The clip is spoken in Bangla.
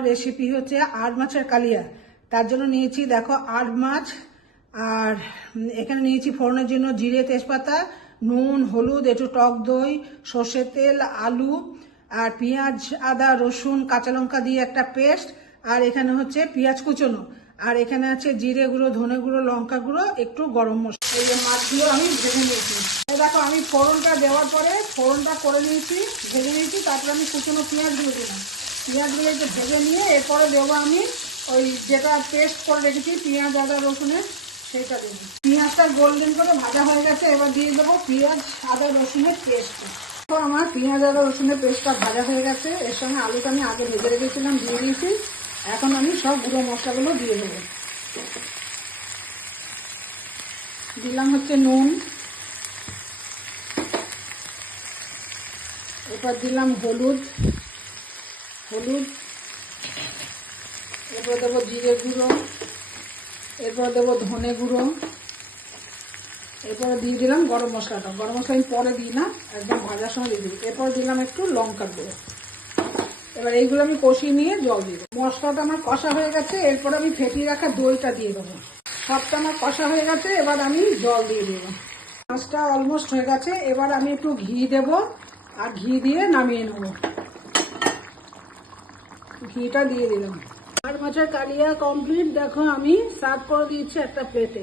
আমার রেসিপি হচ্ছে আড় মাছের কালিয়া। তার জন্য নিয়েছি দেখো আড় মাছ, আর এখানে নিয়েছি ফোড়নের জন্য জিরে, তেজপাতা, নুন, হলুদ, একটু টক দই, সর্ষের তেল, আলু, আর পেঁয়াজ, আদা, রসুন, কাঁচা লঙ্কা দিয়ে একটা পেস্ট, আর এখানে হচ্ছে পেঁয়াজ কুচোনো, আর এখানে আছে জিরে গুঁড়ো, ধনে গুঁড়ো, লঙ্কা গুঁড়ো, একটু গরম মশলা। এই যে মাছগুলো আমি ভেজে নিয়েছি। দেখো আমি ফোড়নটা দেওয়ার পরে ফোড়নটা করে নিয়েছি, ভেজে নিয়েছি, তারপরে আমি কুচোনো পেঁয়াজগুলো দিলাম। পেঁয়াজগুলো একটু ভেজে নিয়ে এরপরে দেবো আমি ওই যেটা পেস্ট করে রেখেছি পেঁয়াজ, আদা, রসুনের, সেইটা দেবো। পেঁয়াজটা গোল্ডেন করে ভাজা হয়ে গেছে, এবার দিয়ে দেবো পেঁয়াজ, আদা, রসুনের পেস্টটা। তো আমার পেঁয়াজ, আদা, রসুনের পেস্টটা ভাজা হয়ে গেছে, এর সঙ্গে আলুটা আমি আগে ভেজে রেখেছিলাম, দিয়ে দিয়েছি। এখন আমি সব গুঁড়ো মশলাগুলো দিয়ে দেবো। দিলাম হচ্ছে নুন, এরপর দিলাম হলুদ, এরপর দেবো জিরে গুঁড়ো, এরপর দেবো ধনে গুঁড়ো, এরপরে দিয়ে দিলাম গরম মশলাটা। গরম মশলা আমি পরে দিই না, একদম ভাজার সময় দিয়ে দিই। এরপর দিলাম একটু লঙ্কার গুঁড়ো। এবার এইগুলো আমি কষিয়ে নিয়ে জল দিয়ে দেবো। মশলাটা আমার কষা হয়ে গেছে, এরপর আমি ফেটিয়ে রাখা দইটা দিয়ে দেবো। সবটা আমার কষা হয়ে গেছে, এবার আমি জল দিয়ে দেবো। মাছটা অলমোস্ট হয়ে গেছে, এবার আমি একটু ঘি দেবো, আর ঘি দিয়ে নামিয়ে নেবো। ঘিটা দিয়ে দিলাম। আর মাছের কালিয়া কমপ্লিট। দেখো আমি সার্ভ করে দিয়েছি একটা প্লেটে।